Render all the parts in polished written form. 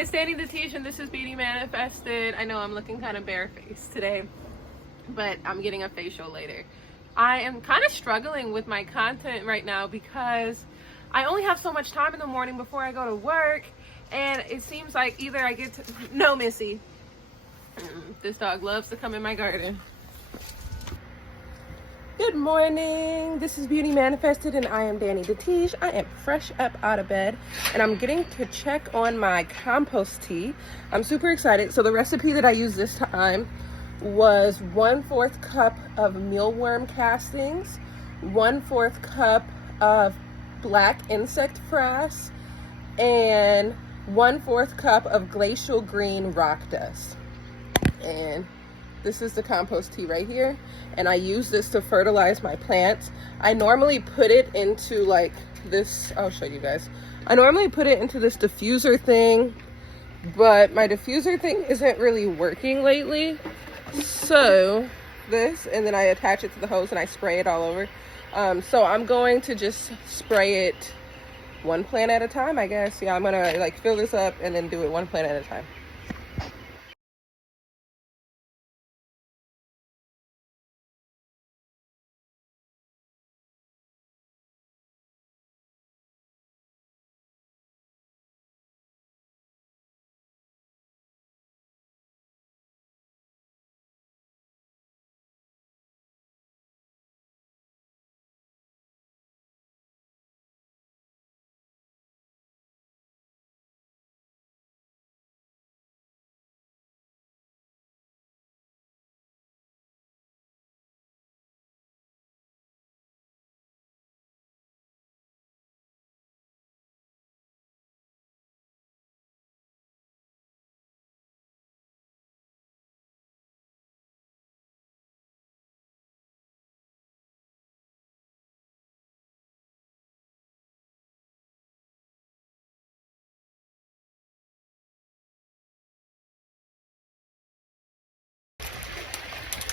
It's Danny the Teach, and this is Beauty Manifested. I know I'm looking kind of barefaced today, but I'm getting a facial later. I am kind of struggling with my content right now because I only have so much time in the morning before I go to work, and it seems like either I get to... No, Missy. This dog loves to come in my garden. Good morning. This is Beauty Manifested, and I am Danny the Teach. I am fresh up out of bed, and I'm getting to check on my compost tea. I'm super excited. So the recipe that I used this time was 1/4 cup of mealworm castings, 1/4 cup of black insect frass, and 1/4 cup of glacial green rock dust. And this is the compost tea right here, and I use this to fertilize my plants. I normally put it into like this, I'll show you guys. I normally put it into this diffuser thing, but my diffuser thing isn't really working lately. So this, and then I attach it to the hose and I spray it all over. So I'm going to just spray it one plant at a time, I guess. Yeah, I'm gonna like fill this up and then do it one plant at a time.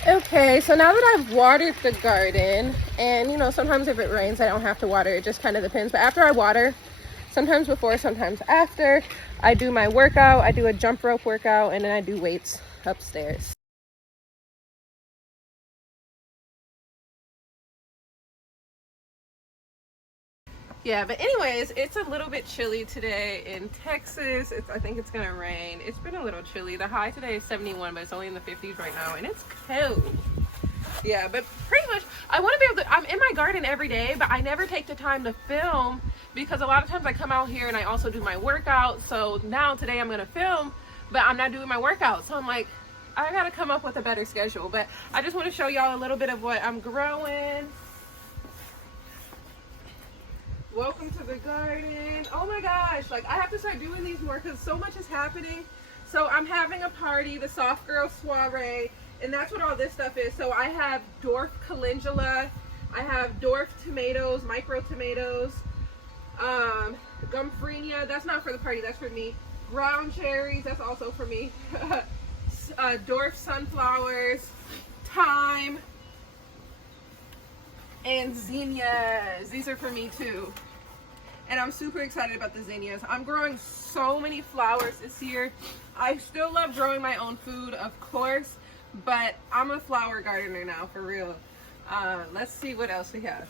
Okay, so now that I've watered the garden, and you know, sometimes if it rains, I don't have to water, it just kind of depends. But after I water, sometimes before, sometimes after, I do my workout. I do a jump rope workout, and then I do weights upstairs. Yeah, but anyways, it's a little bit chilly today in Texas. I think it's gonna rain. It's been a little chilly. The high today is 71, but it's only in the 50s right now, and it's cold. Yeah, but pretty much, I want to be able to, I'm in my garden every day, but I never take the time to film because a lot of times I come out here and I also do my workout. So now today I'm gonna film, but I'm not doing my workout. So I'm like, I gotta come up with a better schedule. But I just want to show y'all a little bit of what I'm growing. Welcome to the garden. Oh my gosh, like I have to start doing these more because so much is happening. So I'm having a party, the soft girl soiree, and that's what all this stuff is. So I have dwarf calendula, I have dwarf tomatoes, micro tomatoes, gumfrenia, that's not for the party, that's for me. Brown cherries, that's also for me. Dwarf sunflowers, thyme, and zinnias. These are for me too. And I'm super excited about the zinnias. I'm growing so many flowers this year. I still love growing my own food, of course, but I'm a flower gardener now, for real. Let's see what else we have.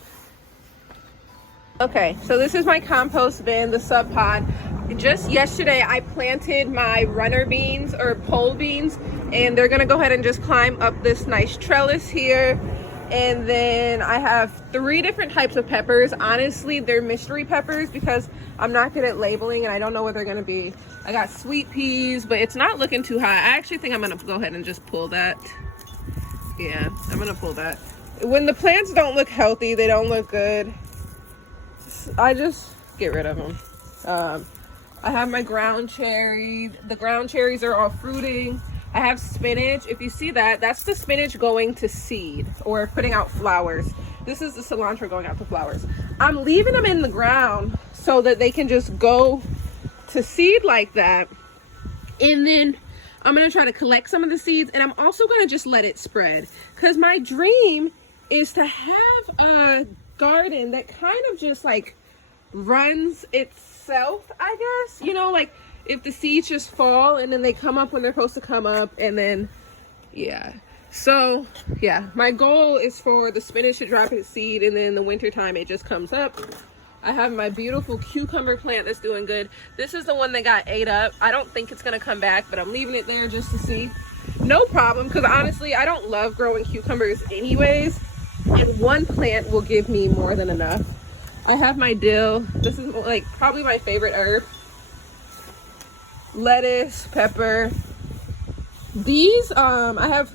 Okay, so this is my compost bin, the sub pod. Just yesterday, I planted my runner beans or pole beans, and they're gonna go ahead and just climb up this nice trellis here. And then I have 3 different types of peppers. Honestly, they're mystery peppers because I'm not good at labeling and I don't know what they're gonna be. I got sweet peas, but it's not looking too high. I actually think I'm gonna go ahead and just pull that. Yeah, I'm gonna pull that. When the plants don't look healthy, they don't look good, I just get rid of them. I have my ground cherry. The ground cherries are all fruiting. I have spinach. If you see that, that's the spinach going to seed or putting out flowers. This is the cilantro going out to flowers. I'm leaving them in the ground so that they can just go to seed like that. And then I'm going to try to collect some of the seeds, and I'm also going to just let it spread. Because my dream is to have a garden that kind of just like runs itself, I guess. You know, like if the seeds just fall and then they come up when they're supposed to come up, and then, yeah. So, yeah, my goal is for the spinach to drop its seed, and then in the wintertime it just comes up. I have my beautiful cucumber plant that's doing good. This is the one that got ate up. I don't think it's gonna come back, but I'm leaving it there just to see. No problem, because honestly, I don't love growing cucumbers anyways, and one plant will give me more than enough. I have my dill. This is like probably my favorite herb. Lettuce, pepper. These, I have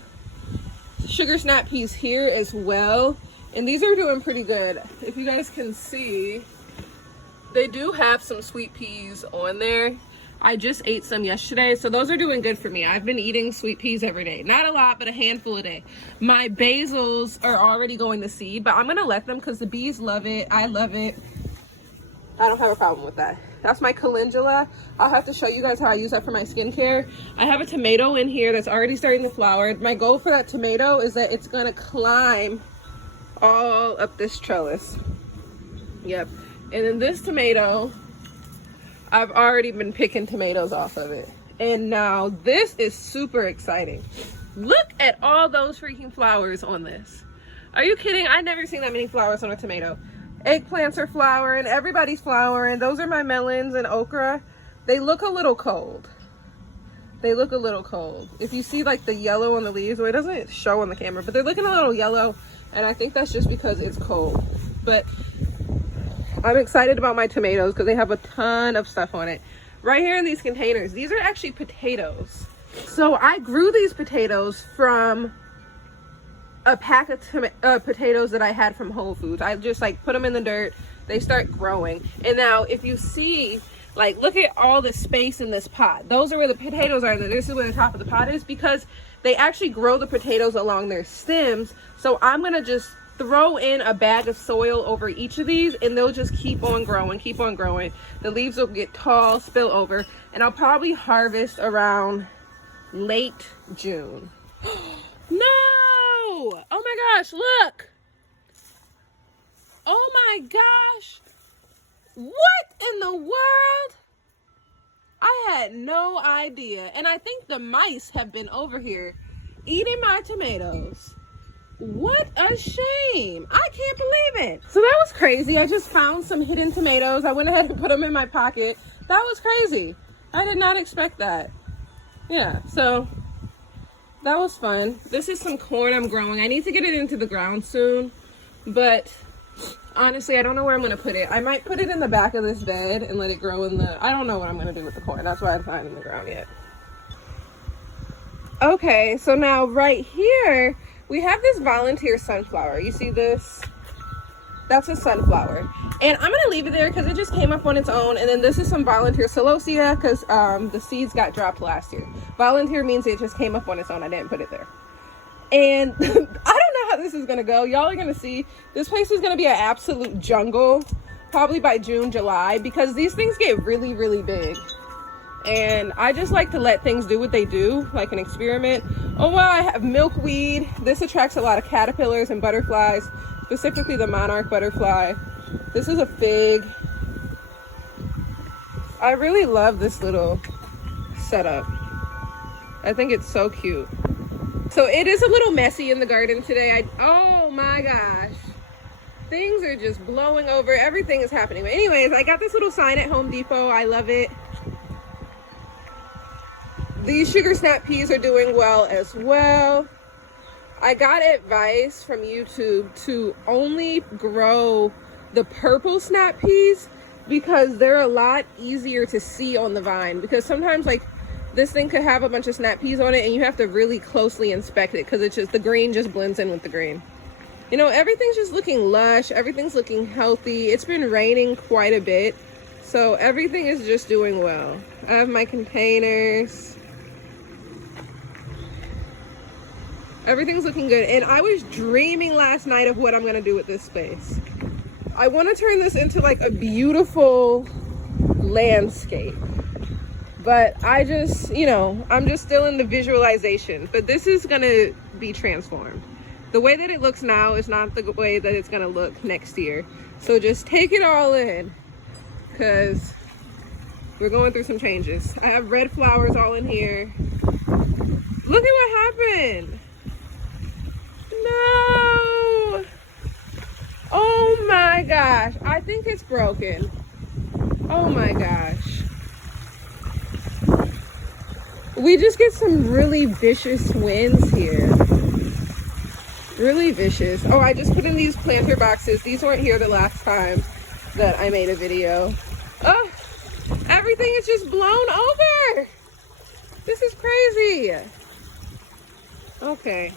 sugar snap peas here as well, and these are doing pretty good. If you guys can see, they do have some sweet peas on there. I just ate some yesterday, so those are doing good for me. I've been eating sweet peas every day. Not a lot, but a handful a day. My basils are already going to seed, but I'm gonna let them because the bees love it. I love it. I don't have a problem with that. That's my calendula. I'll have to show you guys how I use that for my skincare. I have a tomato in here that's already starting to flower. My goal for that tomato is that it's gonna climb all up this trellis. Yep. And then this tomato, I've already been picking tomatoes off of it. And now this is super exciting. Look at all those freaking flowers on this. Are you kidding? I've never seen that many flowers on a tomato. Eggplants are flowering, everybody's flowering. Those are my melons and okra. They look a little cold. They look a little cold. If you see like the yellow on the leaves, well, it doesn't show on the camera, but they're looking a little yellow, and I think that's just because it's cold. But I'm excited about my tomatoes because they have a ton of stuff on it. Right here in these containers, these are actually potatoes. So I grew these potatoes from a pack of potatoes that I had from Whole Foods. I just like put them in the dirt, they start growing. And now if you see, like, look at all the space in this pot. Those are where the potatoes are, and this is where the top of the pot is, because they actually grow the potatoes along their stems. So I'm gonna just throw in a bag of soil over each of these, and they'll just keep on growing, keep on growing. The leaves will get tall, spill over, and I'll probably harvest around late June. No! Oh my gosh, look! Oh my gosh! What in the world? I had no idea. And I think the mice have been over here eating my tomatoes. What a shame. I can't believe it. So that was crazy. I just found some hidden tomatoes. I went ahead and put them in my pocket. That was crazy. I did not expect that. Yeah, so that was fun. This is some corn I'm growing. I need to get it into the ground soon, but honestly, I don't know where I'm gonna put it. I might put it in the back of this bed and let it grow in the, I don't know what I'm gonna do with the corn. That's why it's not in the ground yet. Okay, so now right here, we have this volunteer sunflower. You see this? That's a sunflower. And I'm gonna leave it there because it just came up on its own. And then this is some volunteer celosia because the seeds got dropped last year. Volunteer means it just came up on its own. I didn't put it there. And I don't know how this is gonna go. Y'all are gonna see. This place is gonna be an absolute jungle probably by June, July, because these things get really, really big. And I just like to let things do what they do, like an experiment. Oh well, I have milkweed. This attracts a lot of caterpillars and butterflies, specifically the monarch butterfly. This is a fig. I really love this little setup. I think it's so cute. So it is a little messy in the garden today. Oh my gosh. Things are just blowing over. Everything is happening. But anyways, I got this little sign at Home Depot. I love it. These sugar snap peas are doing well as well. I got advice from YouTube to only grow the purple snap peas because they're a lot easier to see on the vine, because sometimes like this thing could have a bunch of snap peas on it and you have to really closely inspect it because it's just, the green just blends in with the green. You know, everything's just looking lush. Everything's looking healthy. It's been raining quite a bit, so everything is just doing well. I have my containers. Everything's looking good. And I was dreaming last night of what I'm gonna do with this space. I want to turn this into like a beautiful landscape, but I just, you know, I'm just still in the visualization. But this is gonna be transformed. The way that it looks now is not the way that it's gonna look next year. So just take it all in, because We're going through some changes. I have red flowers all in here. Look at what happened. No. Oh my gosh. I think it's broken. Oh my gosh. We just get some really vicious winds here. Really vicious. Oh, I just put in these planter boxes. These weren't here the last time that I made a video. Oh, everything is just blown over. This is crazy. Okay.